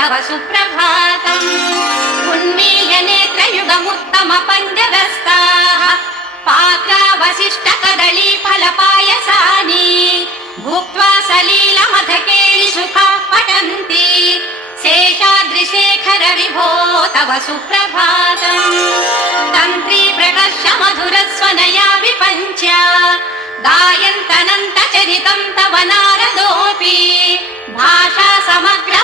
तव सुप्रभातम् उन्मील्य नेत्रयुगमुत्तम पञ्चदस्ताः पात्रावशिष्ट कदली फलपायसानि भुक्त्वा सलीलमथकेळि सुखाः पठन्ति शेषाद्रिशेखर विभो तव सुप्रभातम् तन्त्री प्रकर्ष मधुरस्वनया विपञ्च गायन्तनन्तचरितम् तव नारदोऽपि भाषा समग्र